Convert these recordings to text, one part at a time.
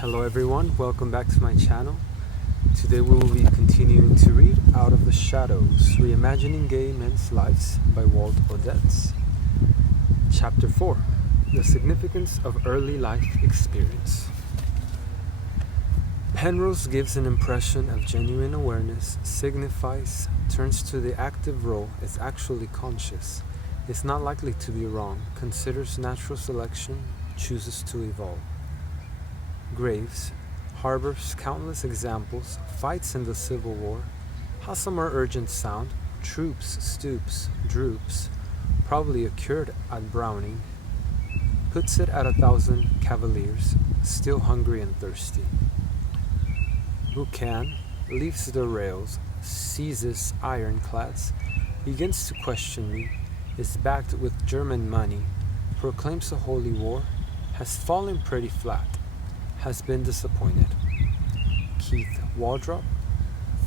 Hello everyone, welcome back to my channel. Today we will be continuing to read Out of the Shadows, Reimagining Gay Men's Lives by Walt Odets. Chapter 4, The Significance of Early Life Experience. Penrose gives an impression of genuine awareness, signifies, turns to the active role, is actually conscious, is not likely to be wrong, considers natural selection, chooses to evolve. Graves harbors countless examples, fights in the Civil War, how some are urgent sound, troops, stoops, droops, probably occurred at Browning, puts it at 1,000 cavaliers, still hungry and thirsty. Buchan leaves the rails, seizes ironclads, begins to question me, is backed with German money, proclaims a holy war, has fallen pretty flat, has been disappointed. Keith Waldrop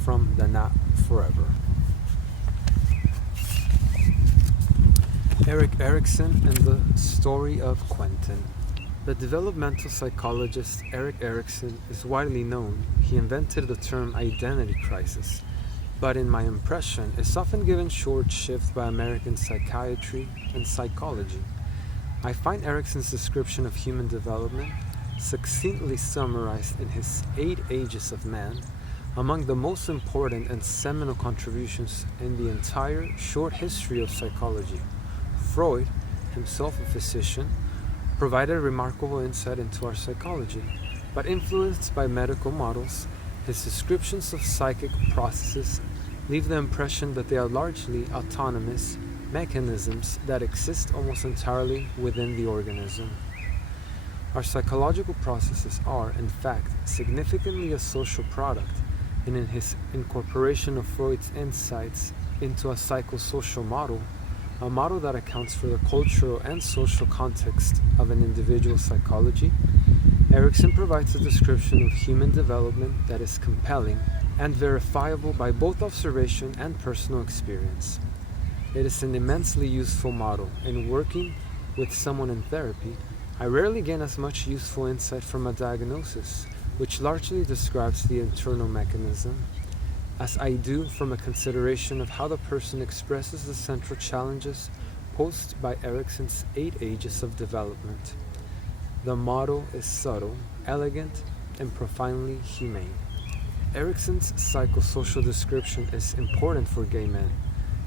from The Not Forever. Erik Erikson and the Story of Quentin. The developmental psychologist Erik Erikson is widely known. He invented the term identity crisis, but in my impression is often given short shrift by American psychiatry and psychology. I find Erikson's description of human development, succinctly summarized in his 8 Ages of Man, among the most important and seminal contributions in the entire short history of psychology. Freud, himself a physician, provided remarkable insight into our psychology, but influenced by medical models, his descriptions of psychic processes leave the impression that they are largely autonomous mechanisms that exist almost entirely within the organism. Our psychological processes are, in fact, significantly a social product, and in his incorporation of Freud's insights into a psychosocial model, a model that accounts for the cultural and social context of an individual's psychology, Erikson provides a description of human development that is compelling and verifiable by both observation and personal experience. It is an immensely useful model. In working with someone in therapy, I rarely gain as much useful insight from a diagnosis, which largely describes the internal mechanism, as I do from a consideration of how the person expresses the central challenges posed by Erikson's 8 Ages of Development. The model is subtle, elegant, and profoundly humane. Erikson's psychosocial description is important for gay men,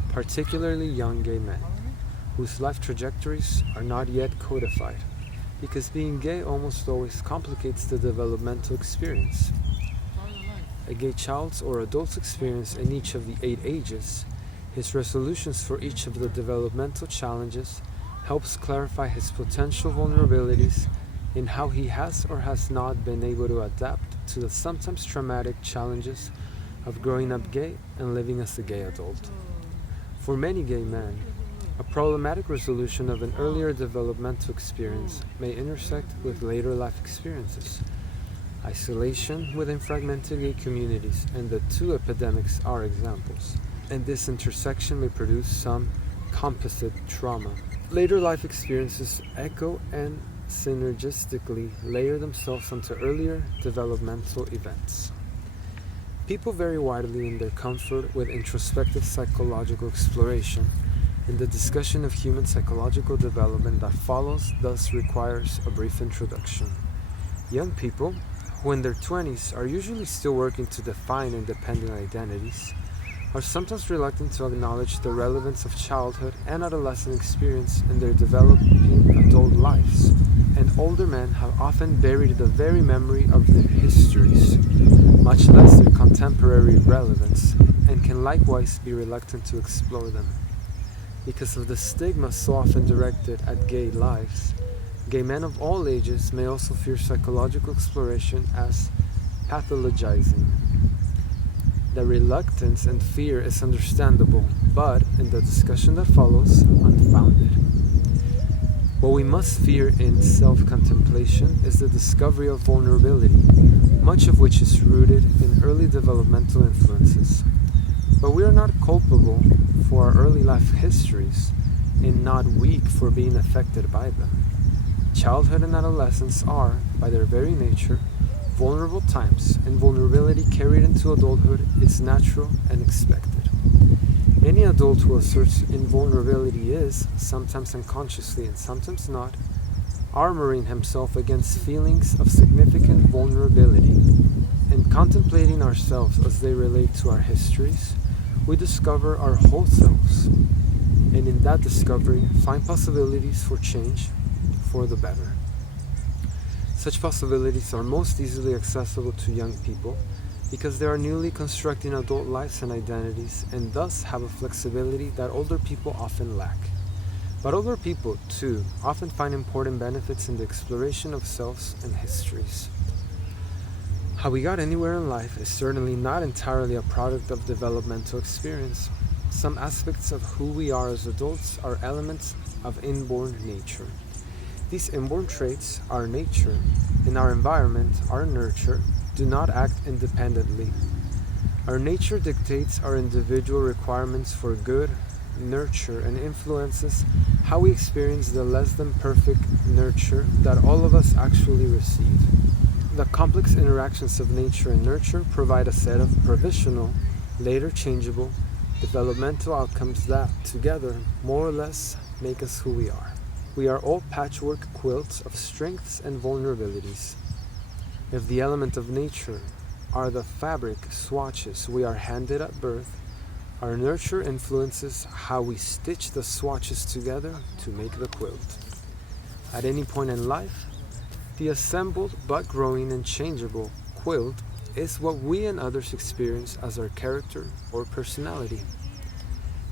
particularly young gay men, whose life trajectories are not yet codified, because being gay almost always complicates the developmental experience. A gay child's or adult's experience in each of the 8 ages, his resolutions for each of the developmental challenges, helps clarify his potential vulnerabilities in how he has or has not been able to adapt to the sometimes traumatic challenges of growing up gay and living as a gay adult. For many gay men, a problematic resolution of an earlier developmental experience may intersect with later life experiences. Isolation within fragmented gay communities and the two epidemics are examples, and this intersection may produce some composite trauma. Later life experiences echo and synergistically layer themselves onto earlier developmental events. People vary widely in their comfort with introspective psychological exploration, and the discussion of human psychological development that follows thus requires a brief introduction. Young people, who in their 20s are usually still working to define independent identities, are sometimes reluctant to acknowledge the relevance of childhood and adolescent experience in their developing adult lives, and older men have often buried the very memory of their histories, much less their contemporary relevance, and can likewise be reluctant to explore them. Because of the stigma so often directed at gay lives, gay men of all ages may also fear psychological exploration as pathologizing. The reluctance and fear is understandable, but in the discussion that follows, unfounded. What we must fear in self-contemplation is the discovery of vulnerability, much of which is rooted in early developmental influences. But we are not culpable for our early life histories and not weak for being affected by them. Childhood and adolescence are, by their very nature, vulnerable times, and vulnerability carried into adulthood is natural and expected. Any adult who asserts invulnerability is, sometimes unconsciously and sometimes not, armoring himself against feelings of significant vulnerability. And contemplating ourselves as they relate to our histories, we discover our whole selves, and in that discovery find possibilities for change for the better. Such possibilities are most easily accessible to young people because they are newly constructing adult lives and identities, and thus have a flexibility that older people often lack. But older people, too, often find important benefits in the exploration of selves and histories. How we got anywhere in life is certainly not entirely a product of developmental experience. Some aspects of who we are as adults are elements of inborn nature. These inborn traits, our nature, and our environment, our nurture, do not act independently. Our nature dictates our individual requirements for good, nurture, and influences how we experience the less than perfect nurture that all of us actually receive. The complex interactions of nature and nurture provide a set of provisional, later changeable, developmental outcomes that, together, more or less, make us who we are. We are all patchwork quilts of strengths and vulnerabilities. If the element of nature are the fabric swatches we are handed at birth, our nurture influences how we stitch the swatches together to make the quilt. At any point in life, the assembled but growing and changeable quilt is what we and others experience as our character or personality.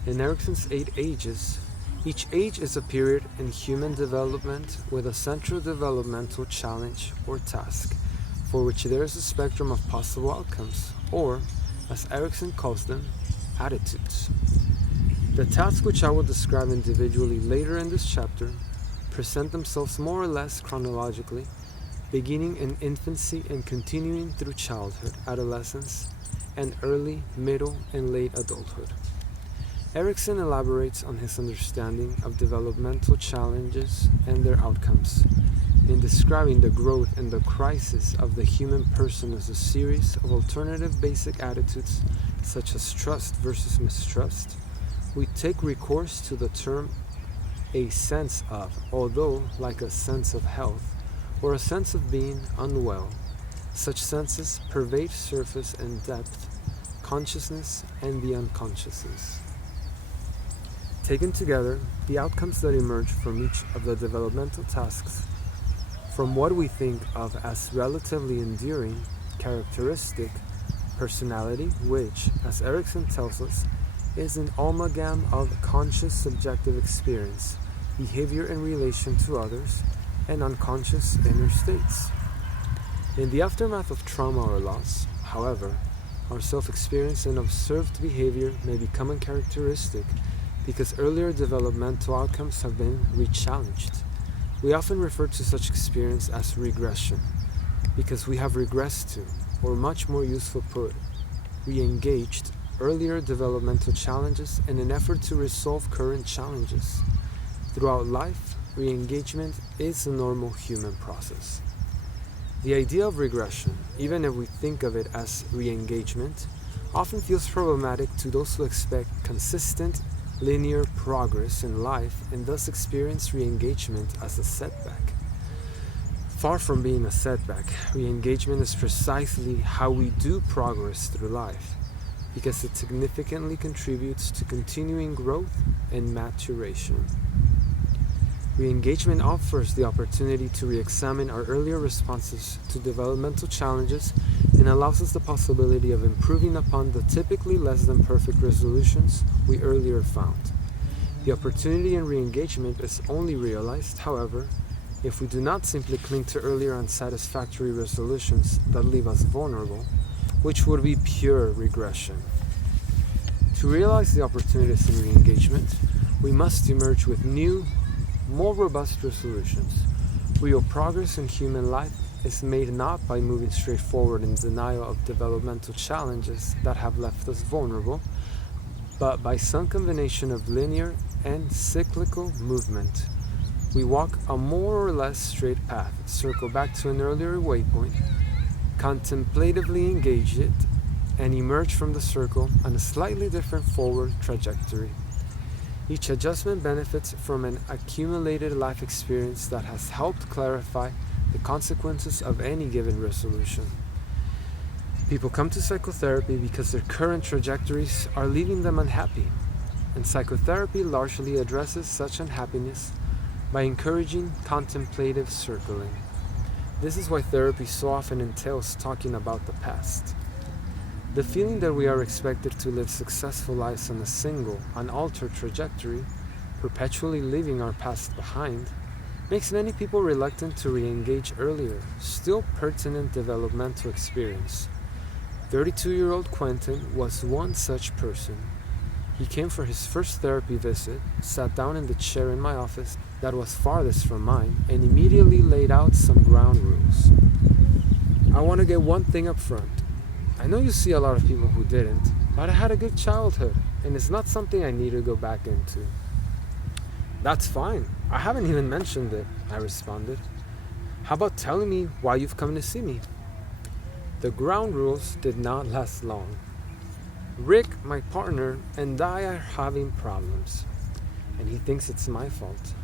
In Erikson's 8 ages, each age is a period in human development with a central developmental challenge or task, for which there is a spectrum of possible outcomes, or, as Erikson calls them, attitudes. The tasks, which I will describe individually later in this chapter, present themselves more or less chronologically, beginning in infancy and continuing through childhood, adolescence, and early, middle, and late adulthood. Erikson elaborates on his understanding of developmental challenges and their outcomes, in describing the growth and the crisis of the human person as a series of alternative basic attitudes such as trust versus mistrust. We take recourse to the term a sense of, although like a sense of health, or a sense of being unwell. Such senses pervade surface and depth, consciousness and the unconsciousness. Taken together, the outcomes that emerge from each of the developmental tasks, from what we think of as relatively enduring, characteristic, personality, which, as Erikson tells us, is an amalgam of conscious subjective experience, behavior in relation to others, and unconscious inner states. In the aftermath of trauma or loss, however, our self-experience and observed behavior may become uncharacteristic because earlier developmental outcomes have been re-challenged. We often refer to such experience as regression, because we have regressed to, or much more useful put, re-engaged earlier developmental challenges in an effort to resolve current challenges. Throughout life, re-engagement is a normal human process. The idea of regression, even if we think of it as re-engagement, often feels problematic to those who expect consistent, linear progress in life and thus experience re-engagement as a setback. Far from being a setback, re-engagement is precisely how we do progress through life, because it significantly contributes to continuing growth and maturation. Re-engagement offers the opportunity to re-examine our earlier responses to developmental challenges and allows us the possibility of improving upon the typically less than perfect resolutions we earlier found. The opportunity in re-engagement is only realized, however, if we do not simply cling to earlier unsatisfactory resolutions that leave us vulnerable, which would be pure regression. To realize the opportunities in re-engagement, we must emerge with new, more robust resolutions. Real progress in human life is made not by moving straight forward in denial of developmental challenges that have left us vulnerable, but by some combination of linear and cyclical movement. We walk a more or less straight path, circle back to an earlier waypoint, contemplatively engage it, and emerge from the circle on a slightly different forward trajectory. Each adjustment benefits from an accumulated life experience that has helped clarify the consequences of any given resolution. People come to psychotherapy because their current trajectories are leaving them unhappy, and psychotherapy largely addresses such unhappiness by encouraging contemplative circling. This is why therapy so often entails talking about the past. The feeling that we are expected to live successful lives on a single, unaltered trajectory, perpetually leaving our past behind, makes many people reluctant to re-engage earlier, still pertinent developmental experience. 32-year-old Quentin was one such person. He came for his first therapy visit, sat down in the chair in my office that was farthest from mine, and immediately laid out some ground rules. I want to get one thing up front. I know you see a lot of people who didn't, but I had a good childhood, and it's not something I need to go back into. That's fine. I haven't even mentioned it, I responded. How about telling me why you've come to see me? The ground rules did not last long. Rick, my partner, and I are having problems, and he thinks it's my fault.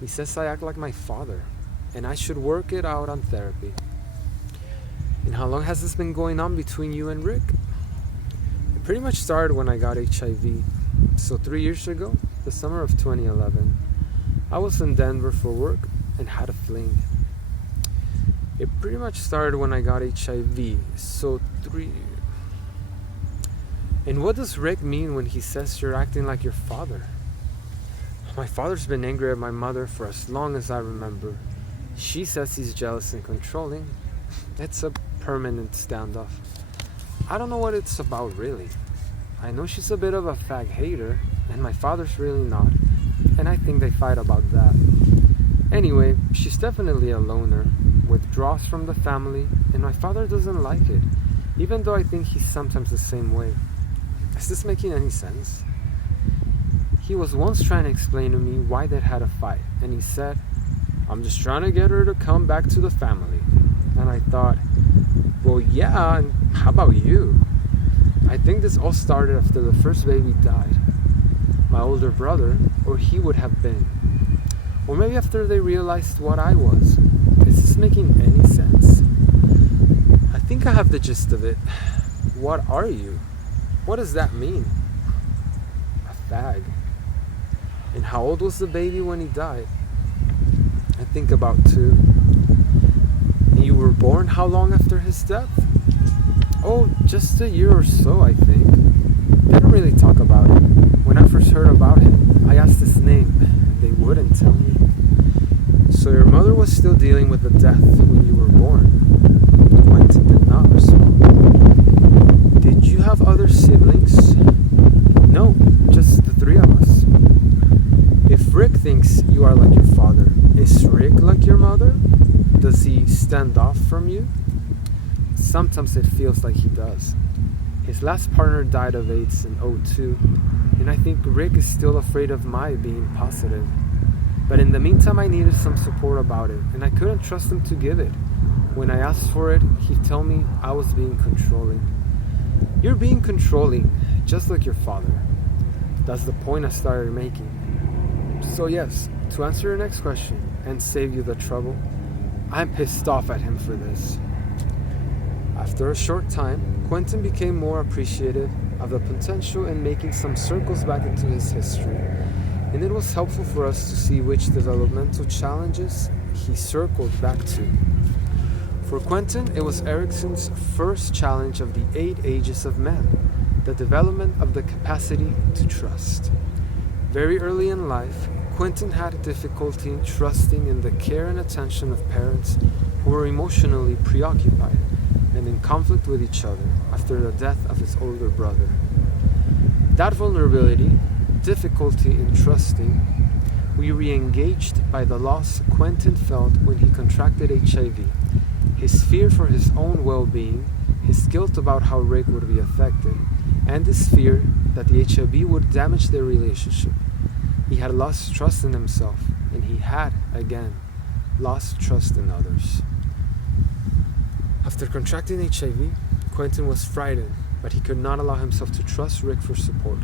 He says I act like my father, and I should work it out on therapy. And how long has this been going on between you and Rick? It pretty much started when I got HIV. So 3 years ago, the summer of 2011, I was in Denver for work and had a fling. It pretty much started when I got HIV. So 3 years. And what does Rick mean when he says you're acting like your father? My father's been angry at my mother for as long as I remember. She says he's jealous and controlling. It's a permanent standoff. I don't know what it's about really. I know she's a bit of a fag hater, and my father's really not, and I think they fight about that. Anyway, she's definitely a loner, withdraws from the family, and my father doesn't like it, even though I think he's sometimes the same way. Is this making any sense? He was once trying to explain to me why they'd had a fight, and he said, "I'm just trying to get her to come back to the family." And I thought, well, yeah, and how about you? I think this all started after the first baby died. My older brother, or he would have been. Or maybe after they realized what I was. Is this making any sense? I think I have the gist of it. What are you? What does that mean? A fag. And how old was the baby when he died? I think about 2. And you were born how long after his death? Oh, just a year or so, I think. They don't really talk about it. When I first heard about him, I asked his name. They wouldn't tell me. So your mother was still dealing with the death when you were born? Quentin did not respond. Did you have other siblings? No, just the 3 of us. If Rick thinks you are like your father, is Rick like your mother? Does he stand off from you? Sometimes it feels like he does. His last partner died of AIDS in 2002, and I think Rick is still afraid of my being positive. But in the meantime, I needed some support about it, and I couldn't trust him to give it. When I asked for it, he'd tell me I was being controlling. You're being controlling, just like your father. That's the point I started making. So yes, to answer your next question, and save you the trouble, I'm pissed off at him for this. After a short time, Quentin became more appreciative of the potential in making some circles back into his history, and it was helpful for us to see which developmental challenges he circled back to. For Quentin, it was Erikson's first challenge of the 8 ages of man, the development of the capacity to trust. Very early in life, Quentin had difficulty in trusting in the care and attention of parents who were emotionally preoccupied and in conflict with each other after the death of his older brother. That vulnerability, difficulty in trusting, we re-engaged by the loss Quentin felt when he contracted HIV, his fear for his own well-being, his guilt about how Rick would be affected, and his fear that the HIV would damage their relationship. He had lost trust in himself, and he had, again, lost trust in others. A After contracting HIV, Quentin was frightened, but he could not allow himself to trust Rick for support.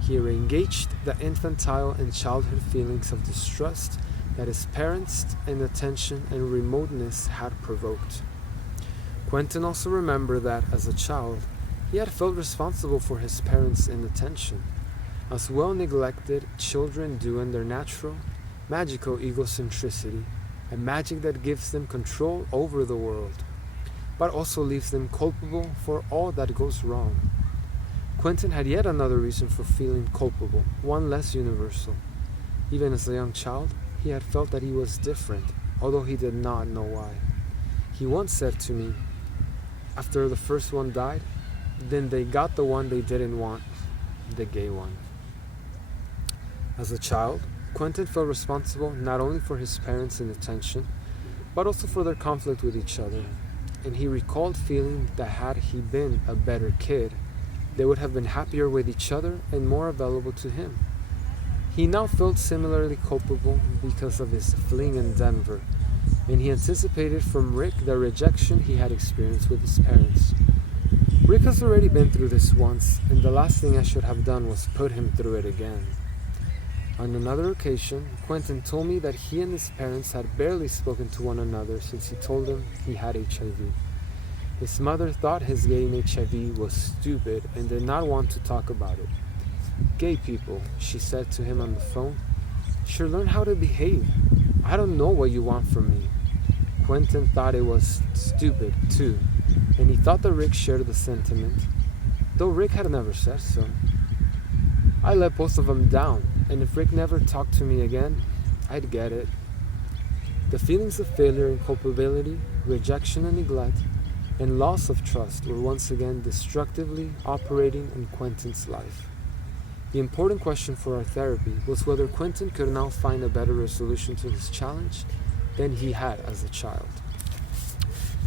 He reengaged the infantile and childhood feelings of distrust that his parents' inattention and remoteness had provoked. Quentin also remembered that, as a child, he had felt responsible for his parents' inattention, as well-neglected children do in their natural, magical egocentricity, a magic that gives them control over the world, but also leaves them culpable for all that goes wrong. Quentin had yet another reason for feeling culpable, one less universal. Even as a young child, he had felt that he was different, although he did not know why. He once said to me, after the first one died, then they got the one they didn't want, the gay one. As a child, Quentin felt responsible not only for his parents' inattention, but also for their conflict with each other, and he recalled feeling that had he been a better kid, they would have been happier with each other and more available to him. He now felt similarly culpable because of his fling in Denver, and he anticipated from Rick the rejection he had experienced with his parents. Rick has already been through this once, and the last thing I should have done was put him through it again. On another occasion, Quentin told me that he and his parents had barely spoken to one another since he told them he had HIV. His mother thought his getting HIV was stupid and did not want to talk about it. "Gay people," she said to him on the phone, "should learn how to behave. I don't know what you want from me." Quentin thought it was stupid too, and he thought that Rick shared the sentiment, though Rick had never said so. I let both of them down, and if Rick never talked to me again, I'd get it. The feelings of failure and culpability, rejection and neglect, and loss of trust were once again destructively operating in Quentin's life. The important question for our therapy was whether Quentin could now find a better resolution to this challenge than he had as a child.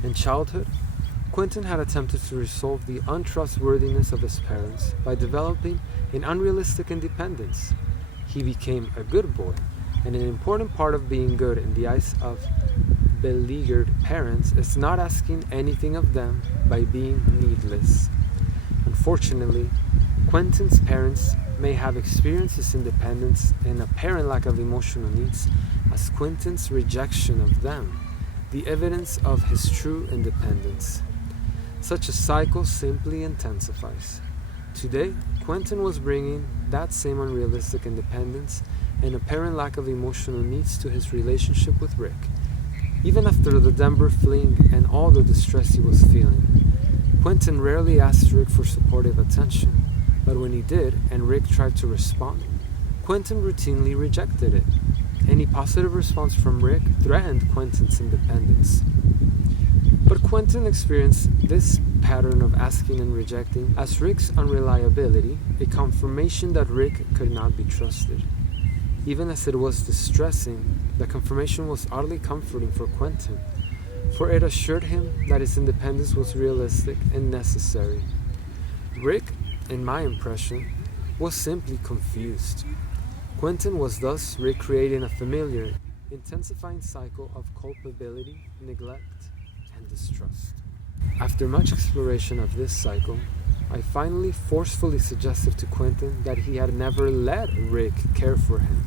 In childhood, Quentin had attempted to resolve the untrustworthiness of his parents by developing an unrealistic independence. He became a good boy, and an important part of being good in the eyes of beleaguered parents is not asking anything of them by being needless. Unfortunately, Quentin's parents may have experienced his independence and apparent lack of emotional needs as Quentin's rejection of them, the evidence of his true independence. Such a cycle simply intensifies. Today, Quentin was bringing that same unrealistic independence and apparent lack of emotional needs to his relationship with Rick. Even after the Denver fling and all the distress he was feeling, Quentin rarely asked Rick for supportive attention, but when he did and Rick tried to respond, Quentin routinely rejected it. Any positive response from Rick threatened Quentin's independence. But Quentin experienced this pattern of asking and rejecting as Rick's unreliability, a confirmation that Rick could not be trusted. Even as it was distressing, the confirmation was oddly comforting for Quentin, for it assured him that his independence was realistic and necessary. Rick, in my impression, was simply confused. Quentin was thus recreating a familiar, intensifying cycle of culpability, neglect, and distrust. After much exploration of this cycle, I finally forcefully suggested to Quentin that he had never let Rick care for him.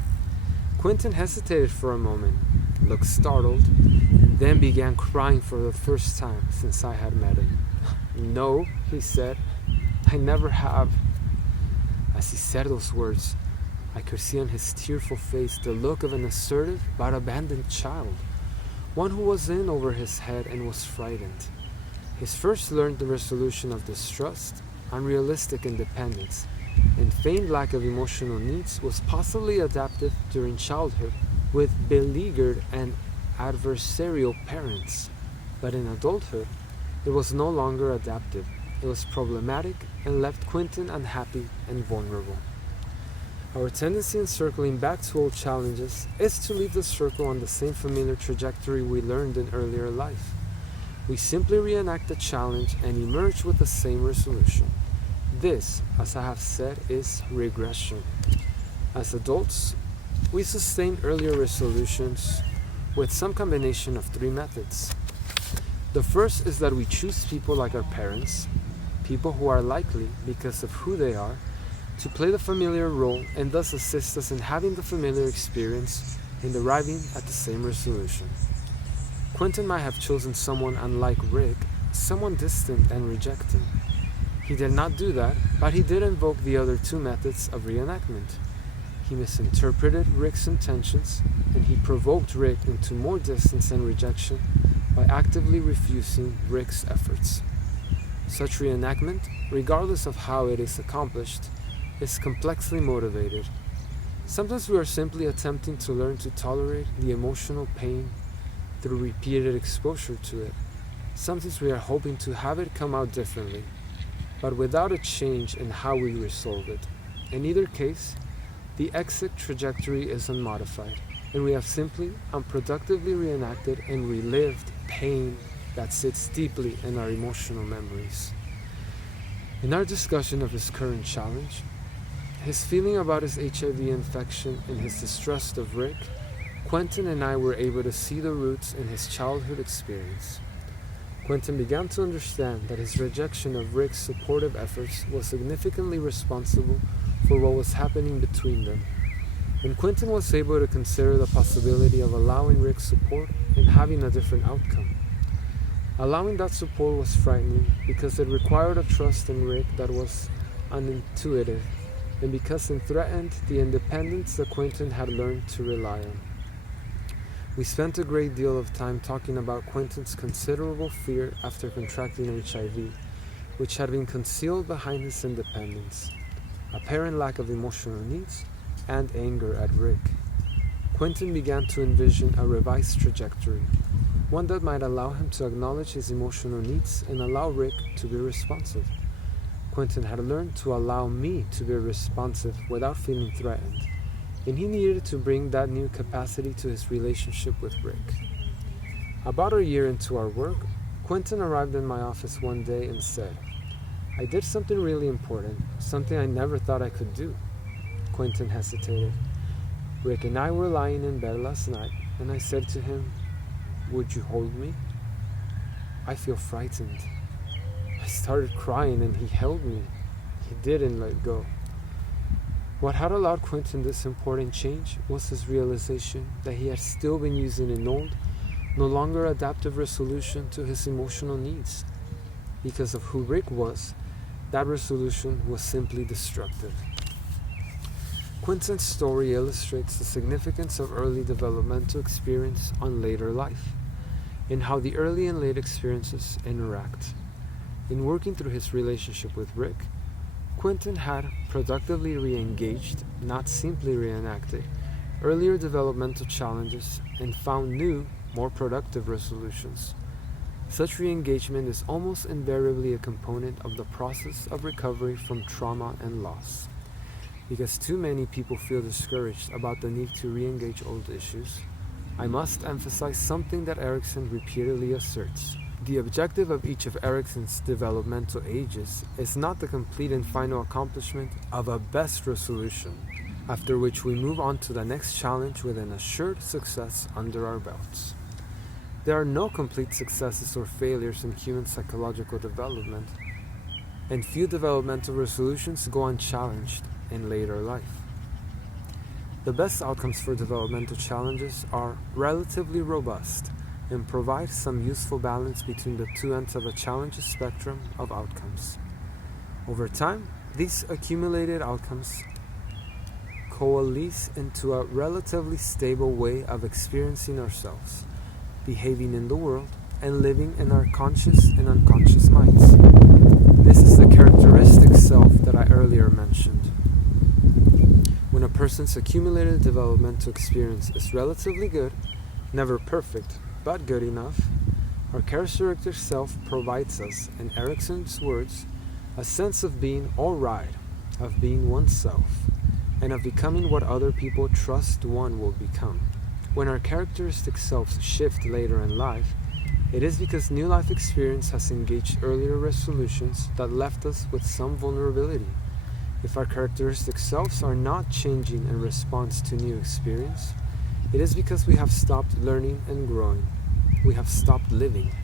Quentin hesitated for a moment, looked startled, and then began crying for the first time since I had met him. "No," he said, "I never have." As he said those words, I could see on his tearful face the look of an assertive but abandoned child, one who was in over his head and was frightened. His first learned the resolution of distrust, unrealistic independence, and feigned lack of emotional needs was possibly adaptive during childhood with beleaguered and adversarial parents. But in adulthood, it was no longer adaptive. It was problematic and left Quentin unhappy and vulnerable. Our tendency in circling back to old challenges is to leave the circle on the same familiar trajectory we learned in earlier life. We simply reenact the challenge and emerge with the same resolution. This, as I have said, is regression. As adults, we sustain earlier resolutions with some combination of three methods. The first is that we choose people like our parents, people who are likely, because of who they are, to play the familiar role and thus assist us in having the familiar experience and arriving at the same resolution. Quentin might have chosen someone unlike Rick, someone distant and rejecting. He did not do that, but he did invoke the other two methods of reenactment. He misinterpreted Rick's intentions, and he provoked Rick into more distance and rejection by actively refusing Rick's efforts. Such reenactment, regardless of how it is accomplished, is complexly motivated. Sometimes we are simply attempting to learn to tolerate the emotional pain through repeated exposure to it. Sometimes we are hoping to have it come out differently, but without a change in how we resolve it. In either case, the exit trajectory is unmodified, and we have simply unproductively reenacted and relived pain that sits deeply in our emotional memories. In our discussion of his current challenge, his feeling about his HIV infection and his distrust of Rick, Quentin and I were able to see the roots in his childhood experience. Quentin began to understand that his rejection of Rick's supportive efforts was significantly responsible for what was happening between them. And Quentin was able to consider the possibility of allowing Rick's support and having a different outcome. Allowing that support was frightening because it required a trust in Rick that was unintuitive, and because it threatened the independence that Quentin had learned to rely on. We spent a great deal of time talking about Quentin's considerable fear after contracting HIV, which had been concealed behind his independence, apparent lack of emotional needs, and anger at Rick. Quentin began to envision a revised trajectory, one that might allow him to acknowledge his emotional needs and allow Rick to be responsive. Quentin had learned to allow me to be responsive without feeling threatened, and he needed to bring that new capacity to his relationship with Rick. About a year into our work, Quentin arrived in my office one day and said, "I did something really important, something I never thought I could do." Quentin hesitated. Rick and I were lying in bed last night, and I said to him, "Would you hold me? I feel frightened." I started crying and he held me. He didn't let go. What had allowed Quentin this important change was his realization that he had still been using an old, no longer adaptive resolution to his emotional needs. Because of who Rick was, that resolution was simply destructive. Quentin's story illustrates the significance of early developmental experience on later life, and how the early and late experiences interact. In working through his relationship with Rick, Quentin had productively re-engaged, not simply reenacted, earlier developmental challenges and found new, more productive resolutions. Such re-engagement is almost invariably a component of the process of recovery from trauma and loss. Because too many people feel discouraged about the need to re-engage old issues, I must emphasize something that Erikson repeatedly asserts. The objective of each of Erikson's developmental ages is not the complete and final accomplishment of a best resolution, after which we move on to the next challenge with an assured success under our belts. There are no complete successes or failures in human psychological development, and few developmental resolutions go unchallenged in later life. The best outcomes for developmental challenges are relatively robust and provide some useful balance between the two ends of a challenge's spectrum of outcomes. Over time, these accumulated outcomes coalesce into a relatively stable way of experiencing ourselves, behaving in the world, and living in our conscious and unconscious minds. This is the characteristic self that I earlier mentioned. When a person's accumulated developmental experience is relatively good, never perfect, but good enough, our characteristic self provides us, in Erikson's words, a sense of being all right, of being oneself, and of becoming what other people trust one will become. When our characteristic selves shift later in life, it is because new life experience has engaged earlier resolutions that left us with some vulnerability. If our characteristic selves are not changing in response to new experience, it is because we have stopped learning and growing. We have stopped living.